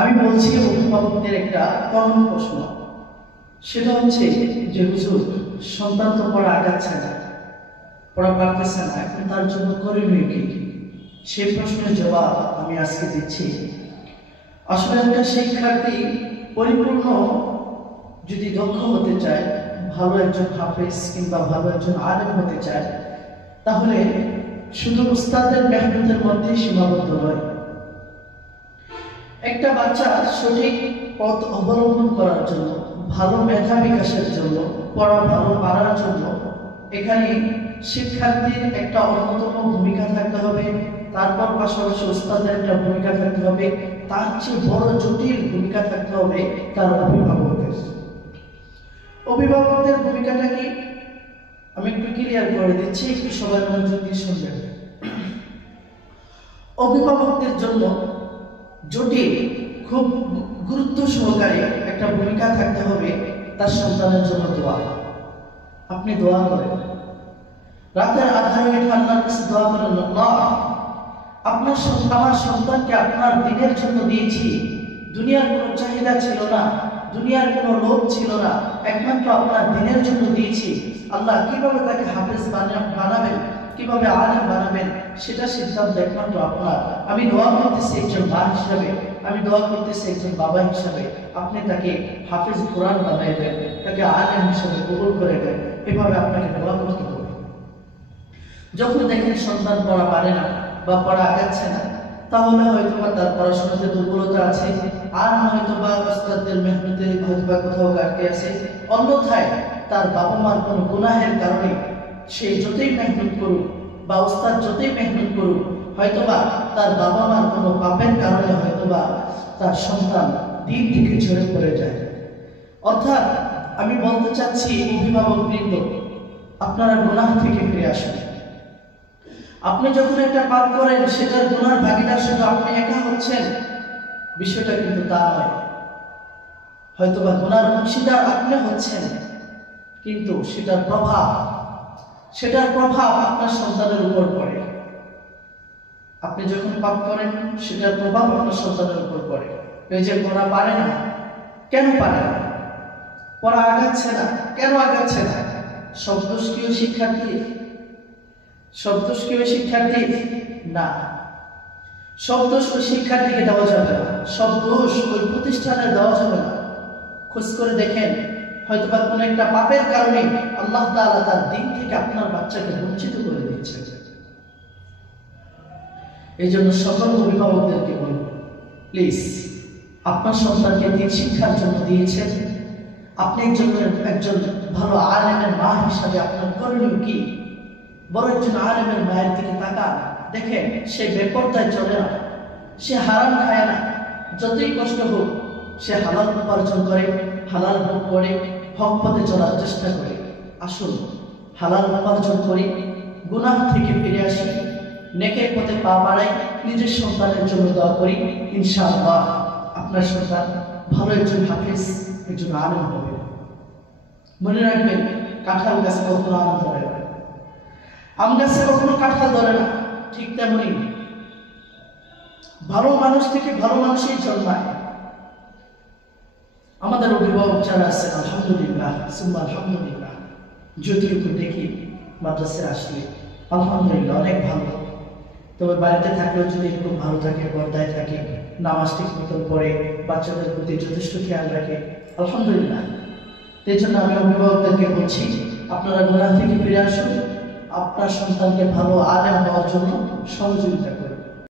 আমি বলছি অভিভাবকদের একটা কমন প্রশ্ন, সেটা হচ্ছে যে হুজুর, সন্তান তো পড়া আগাচ্ছে না, পড়া পারতেছে না, এখন তার জন্য করণীয় কি? সেই প্রশ্নের জবাব আমি আজকে দিচ্ছি। আসলে একটা শিক্ষার্থী পরিপূর্ণ যদি দক্ষ হতে চায়, ভালো একজন হাফেজ কিংবা ভালো একজন আলেম হতে চায়, তাহলে শুধু উস্তাদের মেহনতের মধ্যেই সীমাবদ্ধ নয়। একটা বাচ্চা সঠিক পথ অবলম্বন করার জন্য, ভালো মেধা বিকাশের জন্য, পড়া ভালো পারার জন্য এখানে শিক্ষার্থীর একটা অন্যতম ভূমিকা থাকতে হবে। তারপর পাশাপাশি উস্তাদের একটা ভূমিকা থাকতে হবে। তার চেয়ে বড় জটিল ভূমিকা থাকতে হবে তার অভিভাবকদের। অভিভাবকদের ভূমিকাটা কি আমি একটু ক্লিয়ার করে দিচ্ছি, একটু সবাই মনোযোগ দিয়ে শুনবেন। অভিভাবকদের জন্য জটিল, খুব গুরুত্ব সহকারে একটা ভূমিকা থাকতে হবে তার সন্তানের জন্য দোয়া। আপনি দোয়া করেন, রাতের আধারে আল্লাহর কাছে দোয়া করেন, আল্লাহ, আমার সন্তানকে আপনার দিনের জন্য দিয়েছি। দুনিয়ার কোনো চাহিদা ছিল না, দুনিয়ার কোনো লোভ ছিল না, একমাত্র আপনার দিনের জন্য দিয়েছি। আল্লাহ, কিভাবে তাকে হাফেজ বানাবেন, কিভাবে আলেম বানাবেন, সেটা সিদ্ধান্ত একমাত্র আপনার। আমি দোয়া করতেছি একজন মা হিসাবে, আমি দোয়া করতেছি একজন বাবা হিসাবে, আপনি তাকে হাফেজ কোরআন বানাই দেন, তাকে আলেম হিসাবে কবুল করে দেন। এভাবে আপনাকে দোয়া করতে হবে। যখন দেখেন সন্তান পড়া পারে না বা পড়া আগাচ্ছে না, তাহলে হয়তো বা তার পড়াশোনাতে দুর্বলতা আছে, আর হয়তো বা উস্তাদদের মেহনতে হয়তো বা কোথাও ঘাটতি আছে। অন্যথায় তার বাবা মার কোনো গুনাহের কারণে সে যতই মেহনত করুক বা উস্তাদ যতই মেহনত করুক, হয়তোবা তার বাবা মার কোনো পাপের কারণে হয়তোবা তার সন্তান দিন থেকে ঝরে পড়ে যায়। অর্থাৎ আমি বলতে চাচ্ছি, অভিভাবক বৃন্দ, আপনারা গুনাহ থেকে ফিরে আসুন। আপনি যখন একটা পাপ করেন, সেটার গুনার ভাগীদার শুধু আপনি একা হচ্ছেন, বিষয়টা কিন্তু তা নয়। হয়তোবা গুনার অংশীদার আপনি হচ্ছেন, কিন্তু সেটার প্রভাব আপনার সন্তানের উপর পড়ে। আপনি যখন পাপ করেন, সেটার প্রভাব আপনার সন্তানের উপর পড়ে। এই যে পড়া পারে না, কেন পারে না? পড়া আগাচ্ছে না, কেন আগাচ্ছে না? সব দোষ কি ওই শিক্ষার্থী? সব দোষ কি ওই শিক্ষার্থী? না, সব দোষ ওই শিক্ষার্থীকে দেওয়া যাবে না, সব দোষ ওই প্রতিষ্ঠানে দেওয়া যাবে না। খোঁজ করে দেখেন, হয়তোবা কোনো একটা পাপের কারণে আল্লাহ তাআলা তার দিন থেকে আপনার বাচ্চাকে বঞ্চিত করে দিচ্ছে। এই জন্য সকল অভিভাবকদেরকে বলব, প্লিজ, আপনার সন্তানকে দিন শিক্ষার জন্য দিয়েছেন, আপনি একজন ভালো আলেমের মা হিসাবে আপনার করণীয় কি? বড় একজন আলেমের মায়ের দিকে তাকান, দেখেন সে বেপরদায় চলে না, সে হারাম খায় না, যতই কষ্ট হোক সে হালাল উপার্জন করে, হালাল ভোগ করে, হক পথে চলার চেষ্টা করে। আসুন হালাল উপার্জন করি, গুনাহ থেকে ফিরে আসি, নেকের পথে পা বাড়াই, নিজের সন্তানের জন্য দোয়া করি। ইনশাআল্লাহ আপনার সন্তান ভালো একজন হাফেজ, একজন আলেম হবে। মনে রাখবেন, কাঁঠাল গাছে কখনো আম ধরে না, আম গাছে কখনো কাঁঠাল ধরে না। ঠিক তেমনি ভালো মানুষ থেকে ভালো মানুষই জন্মায়। আমাদের অভিভাবক যারা আছেন, আলহামদুলিল্লাহ সুম্মা আলহামদুলিল্লাহ, যতটুকু দেখি মাদ্রাসায় আসলে আলহামদুলিল্লাহ অনেক ভালো। তবে বাড়িতে থাকলেও যদি এরকম ভালো থাকে, পর্দায় থাকে, নামাজ ঠিক মতন পড়ে, বাচ্চাদের প্রতি যথেষ্ট খেয়াল রাখে, আলহামদুলিল্লাহ। এই জন্য আমি অভিভাবকদেরকে বলছি, আপনারা গুনাহ থেকে ফিরে আসুন, আপনার সন্তানকে ভালো আলেম হওয়ার জন্য সহযোগিতা করুন।